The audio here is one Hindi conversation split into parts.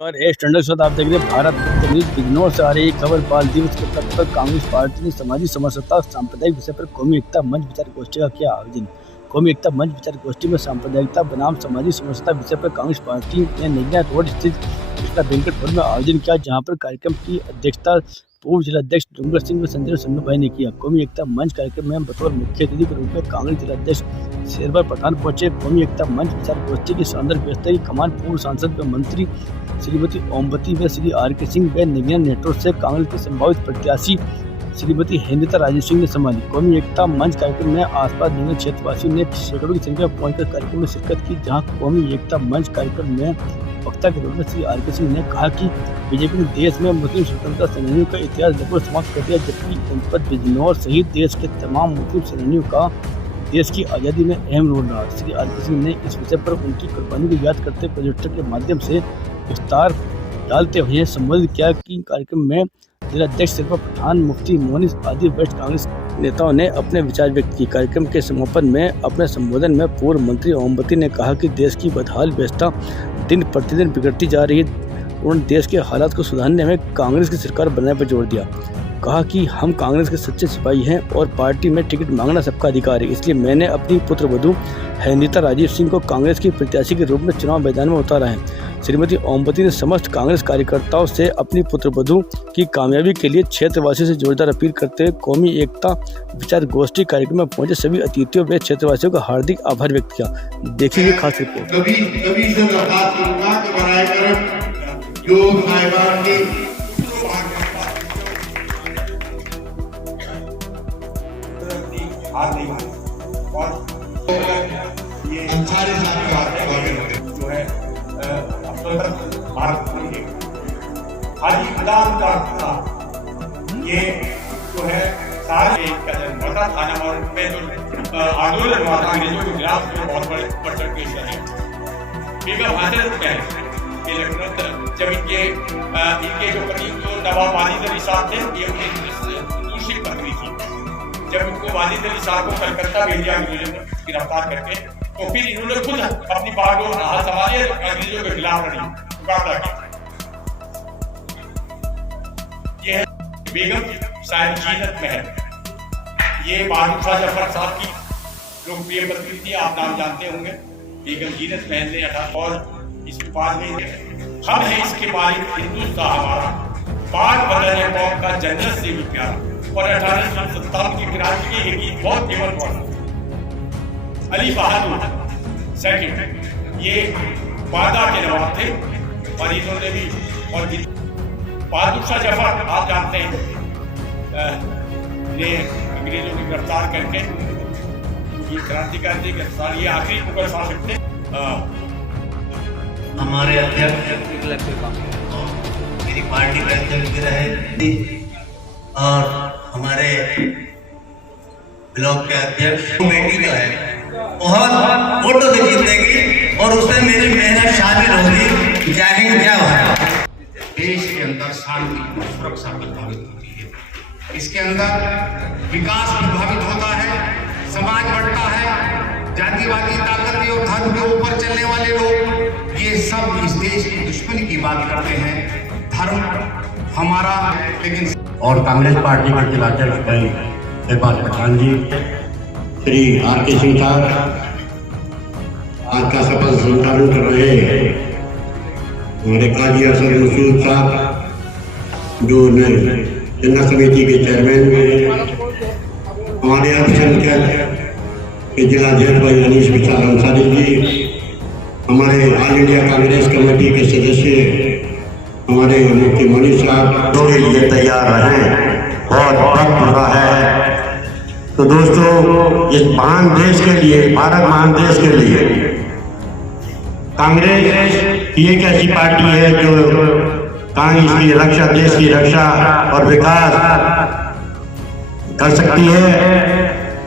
और एक स्टैंडर्ड के साथ आप देख रहे हैं भारत तकनीक बिजनौर से आ रही खबर। बाल दिवस के अवसर पर कांग्रेस पार्टी ने समाजी समरसता सांप्रदायिक विषय पर कौमी एकता मंच विचार गोष्ठी का किया आयोजन। कौमी एकता मंच विचार गोष्ठी में सांप्रदायिकता बनाम समाजी समरसता विषय पर कांग्रेस पार्टी ने नैया रोड स्थित कृष्णा बैंक्वेट हॉल में आयोजन किया, जहाँ पर कार्यक्रम की अध्यक्षता पूर्व जिलाध्यक्ष डूंगर सिंह व संजय सन्नू भाई ने किया। कौमी एकता मंच कार्यक्रम में बतौर मुख्य अतिथि के रूप में कांग्रेस जिलाध्यक्ष शेरवर पठान पहुंचे। कौमी एकता मंच विचार गोष्ठी की शानदार व्यवस्था की कमान पूर्व सांसद व मंत्री श्रीमती ओमवती व श्री आर.के. सिंह व नगीना नेटवर्क से कांग्रेस के संभावित प्रत्याशी श्रीमती हेमलता राजू सिंह ने संभाली। कौमी एकता मंच कार्यक्रम में आसपास निगम क्षेत्रवासियों ने सैकड़ों की संख्या में पहुंचकर कार्यक्रम में शिरकत की, जहां कौमी एकता मंच कार्यक्रम में वक्ता के रूप में श्री आर.के. सिंह ने कहा कि बीजेपी ने देश में मुस्लिम स्वतंत्रता सेनानियों का इतिहास लगभग समाप्त कर दिया, जबकि जनपद बिजनौर सहित देश के तमाम मुस्लिम सेनानियों का देश की आज़ादी में अहम रोल रहा। श्री आर.के. सिंह ने इस विषय पर उनकी कुर्बानी को याद करते प्रोजेक्टर के माध्यम से विस्तार डालते हुए संबोधित किया कि कार्यक्रम में जिलाध्यक्ष शेरवर पठान, मुफ्ती मोनिस आदि वरिष्ठ कांग्रेस नेताओं ने अपने विचार व्यक्त किए। कार्यक्रम के समापन में अपने संबोधन में पूर्व मंत्री ओमवती ने कहा कि देश की बदहाल व्यवस्था दिन प्रतिदिन बिगड़ती जा रही है। उन्होंने देश के हालात को सुधारने में कांग्रेस की सरकार बनाने पर जोर दिया। कहा कि हम कांग्रेस के सच्चे सिपाही हैं और पार्टी में टिकट मांगना सबका अधिकार है, इसलिए मैंने अपनी पुत्रवधू हेमलता राजू सिंह को कांग्रेस की प्रत्याशी के रूप में चुनाव मैदान में उतारा है। श्रीमती ओमवती ने समस्त कांग्रेस कार्यकर्ताओं से अपनी पुत्रवधू की कामयाबी के लिए क्षेत्रवासियों से जोरदार अपील करते हुए कौमी एकता विचार गोष्ठी कार्यक्रम में पहुंचे सभी अतिथियों व क्षेत्रवासियों का हार्दिक आभार व्यक्त किया। देखिए ये खास रिपोर्ट। कभी से दरखास्त करूंगा कि बनाए कर जो साहिबान की और ये अंसारी साहब की बात जो है भारत के हाजी खुदाम का ये जो है सारे का जन्म हुआ था। थाना मोड़ में जो आंदोलन हुआ था अंग्रेजों के खिलाफ, जो बहुत बड़े बढ़ के है बेगम हाजरत क्या है ये लखनऊ जब इनके जो पति जो नवाब वालिद अली साहब थे, ये उनकी दूसरी पत्नी थी। जब उनको वालिद अली साहब को कलकत्ता भेज दिया अंग्रेजों ने गिरफ्तार करके, तो फिर इन्होंने खुद अपनी बात को संभाले, अंग्रेजों के खिलाफ लड़ी, मुकाबला किया। ये है बेगम साहिब जीनत महल। ये बादशाह जफर साहब की लोकप्रिय पत्नी थी, आप नाम जानते होंगे। बेगम जीनत महल ने और इसके बाद में हम है इसके मालिक हिंदुस्तान हमारा, पाक बदले कौम का जन्नत से भी प्यारा। और 1857 की क्रांति की एक गीत बहुत फेमस हुआ, अली बहादुर सेकंड, ये बादा के नवाब थे और इन्होंने भी और बहादुर शाह जफर आप जानते हैं ने अंग्रेजों की गिरफ्तार करके ये क्रांतिकारी गिरफ्तार, ये आखिरी मुगल शासक थे। हमारे अध्यक्ष मेरी पार्टी के अध्यक्ष रहे और हमारे ब्लॉक के अध्यक्ष बेटी जो है बहुत वोटों से जीतेगी और उसमें मेरी मेहनत शामिल होगी। जय हिंद जय भारत। देश के अंदर शांति और सुरक्षा प्रभावित होती है, इसके अंदर विकास प्रभावित होता है, समाज बढ़ता है। जातिवादी ताकतें और धर्म के ऊपर चलने वाले लोग ये सब इस देश की दुश्मनी की बात करते हैं। धर्म हमारा लेकिन और कांग्रेस पार्टी के जिलाध्यक्ष भाई शेरवर पठान जी, श्री आर.के. सिंह साहब आज का सफल संचालन कर रहे हैं, हमारे काजी असद मसूद साहब जो जिला समिति के चेयरमैन हैं, हमारे अल्पसंख्यक के जिलाध्यक्ष भाई अनीस विशाल अंसारी जी, हमारे ऑल इंडिया कांग्रेस कमेटी के सदस्य हमारे मुफ्ती मोनिस साहब के लिए तैयार रहें। बहुत वक्त हुआ है तो दोस्तों, इस महान देश के लिए, भारत महान देश के लिए कांग्रेस एक ऐसी पार्टी है जो कांग्रेस की रक्षा, देश की रक्षा और विकास कर सकती है,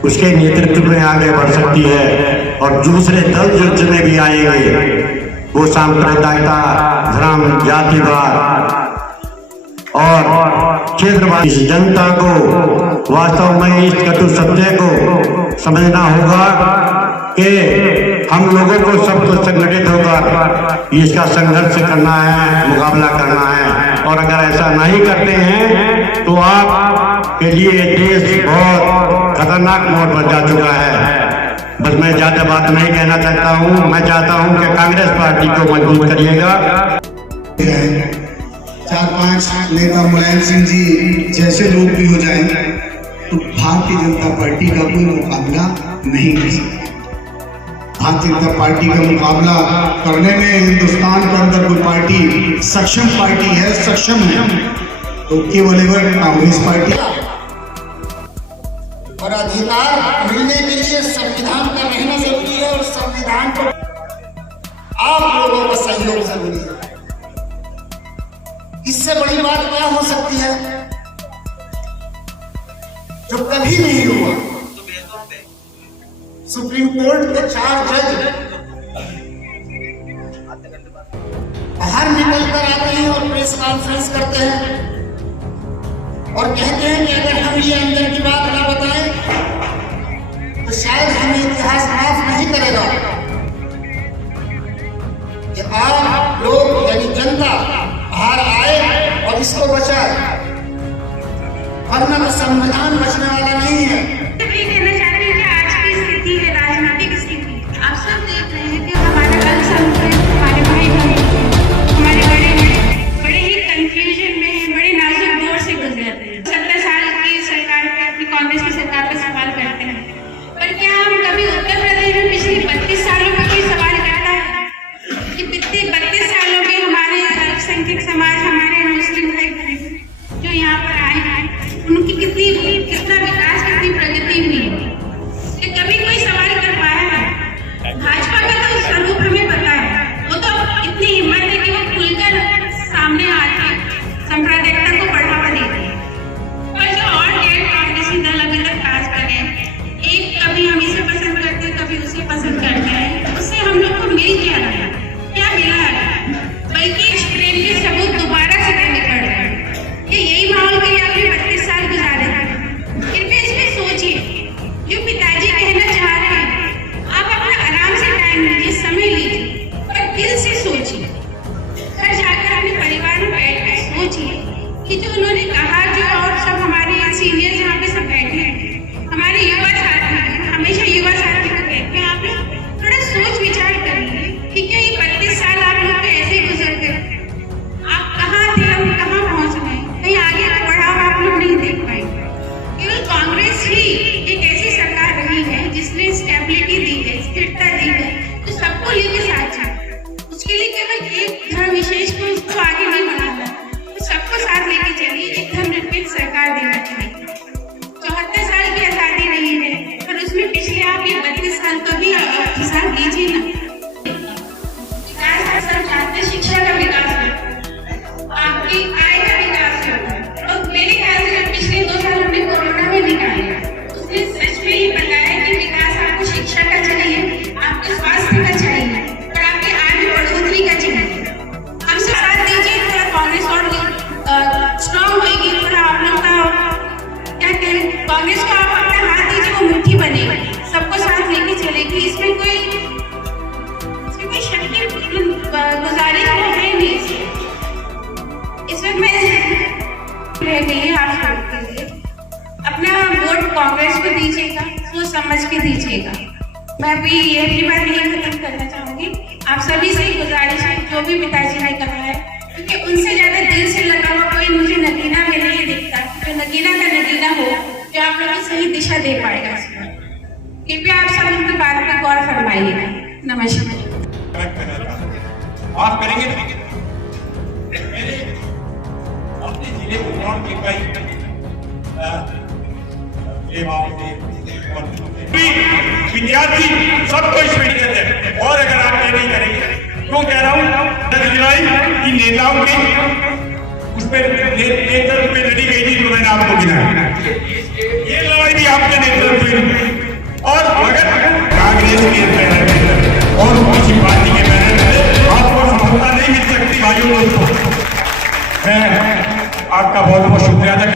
उसके नेतृत्व में आगे बढ़ सकती है। और दूसरे दल जो जितने भी आएंगे वो सांप्रदायिकता, धर्म, जातिवाद और क्षेत्रवादी जनता को वास्तव में इस कटु सत्य को समझना होगा कि हम लोगों को सबको संगठित होकर इसका संघर्ष करना है, मुकाबला करना है। और अगर ऐसा नहीं करते हैं तो आपके लिए देश बहुत खतरनाक मोड़ पर जा चुका है। बस मैं ज्यादा बात नहीं कहना चाहता हूँ। मैं चाहता हूँ कि कांग्रेस पार्टी को मजबूत करिएगा। 4-5 नेता मुलायम सिंह जी जैसे लोग भी हो जाएं तो भारतीय जनता पार्टी का कोई मुकाबला नहीं कर सकता। भारतीय जनता पार्टी का मुकाबला करने में हिंदुस्तान के अंदर कोई पार्टी सक्षम है, सक्षम है तो केवल कांग्रेस पार्टी। और अधिकार मिलने के लिए संविधान का रहना जरूरी है और संविधान को आप लोगों का सहयोग जरूरी है। इससे बड़ी बात क्या हो सकती है जो कभी नहीं हुआ। सुप्रीम कोर्ट के 4 जज बाहर निकल कर आते हैं और प्रेस कॉन्फ्रेंस करते हैं और कहते हैं कि अगर हम ये अंदर की बात ना बताएं तो शायद हमें इतिहास माफ नहीं करेगा कि आप लोग यानी जनता बाहर आए और इसको बचाए, वरना तो संविधान बचने वाला नहीं है। ये कहना चाहते हैं कि आज की स्थिति है, राजनीतिक स्थिति, आप सब देख रहे हैं कि हमारा अल्पसंख्यक, हमारे भाई हमारे बड़े ही कंफ्यूजन में है, बड़े नाजुक दौर से गुजर रहे हैं। 70 साल की सरकार पे, अपनी कांग्रेस की सरकार पे सवाल करते हैं, पर क्या हम कभी उत्तर प्रदेश में पिछले 32 सालों में कोई सवाल करता है कि पिछले 32 सालों में हमारे अल्पसंख्यक समाज, हमारे मुस्लिम भाई जो यहाँ पर आए हैं, उनकी कितना विकास, कितनी प्रगति हुई है, कभी कोई सवाल कर पाया है? भाजपा का तो स्वरूप हमें पता है, वो तो इतनी हिम्मत है कि वो खुलकर सामने आके सांप्रदायिकता को बढ़ावा देती है। और जो और गैर कांग्रेसी दल अभी तक काज कर रहे हैं, एक कभी हम इसे पसंद करते हैं, कभी उसे पसंद करते हैं, उससे हम लोग को मिल क्या रहा है, क्या मिला है? बल्कि इस प्रेम के सबूत दोबारा से देने पड़ रहे हैं। ये यही माहौल के लिए आपने 32 साल गुजारे हैं। कृपया इसमें सोचिए, जो पिताजी कहना चाह रहे हैं, आप अपना आराम से टाइम लीजिए, समय लीजिए, पर दिल से सोचिए, घर जाकर अपने परिवार में बैठकर सोचिए कि जो उन्होंने कहा, जो और सब हमारे सीनियर यहाँ पे सब बैठे हैं, हमारे युवा साथी हैं, हमेशा युवा साथी को कहते हैं, आप लोग थोड़ा सोच विचार करिए कि क्या ये 32 साल आप लोग के ऐसे गुजर गए? आप कहाँ थे, हम कहाँ पहुँच गए? कहीं आगे का बढ़ाव आप लोग नहीं देख पाएंगे। केवल कांग्रेस ही एक ऐसी सरकार रही है जिसने स्टेबिलिटी दी है, स्थिरता दी है, तो सबको लेके साथ चले। उसके लिए केवल एक धर्म विशेष को उसको आगे नहीं बढ़ाना, तो सबको साथ लेके चलिए। एक धर्मनिरपेक्ष सरकार देना चाहिए। 74 साल की आजादी रही है, पर उसमें पिछले आप ये 32 साल का भी हिसाब लीजिए ना। विकास आप सब जानते, शिक्षा का विकास है, आपकी आय का विकास है। और मेरे ख्याल से पिछले 2 साल हमने कोरोना में निकाले, उसने सच में ही बताया कि विकास आपको शिक्षा का चाहिए, आपके स्वास्थ्य का चाहिए और आपकी आय में बढ़ोतरी का चाहिए। हमसे साथ दीजिए, थोड़ा कांग्रेस और स्ट्रॉन्ग होगी, थोड़ा आप लोग का क्या कहें, कांग्रेस को आप अपना हाथ दीजिए, वो मुट्ठी बनेगी, सबको साथ लेके चलेगी। इसमें कोई शक की गुजारिश तो है नहीं। इस वक्त मैं रह गई है आप सबके लिए, अपना वोट कांग्रेस को दीजिएगा, सोच समझ के दीजिएगा। मैं अभी ये भी बात नहीं खत्म करना चाहूंगी, आप सभी से गुजारिश है, जो भी पिताजी ने कहा है, क्योंकि उनसे ज्यादा दिल से लगा हुआ कोई मुझे नगीना में नहीं दिखता, जो नगीना का नगीना हो, जो आप लोगों को सही दिशा दे पाएगा। कृपया आप सब उनकी बात पर गौर फरमाइएगा। नमस्कार। आप करेंगे मेरे अपने जिले उन्नाव के कई विद्यार्थी सबको इसमें देते हैं। और अगर आप ये नहीं करेंगे, क्यों कह रहा हूँ, कि नेताओं के उस पर नेतृत्व में लड़ी गई थी, तो मैंने आपको गिनाया। ये लड़ाई भी आपके नेतृत्व में, और अगर कांग्रेस के और किसी पार्टी के आपको सफलता नहीं मिल सकती। भाइयों दोस्तों, मैं आपका बहुत बहुत शुक्रिया अदा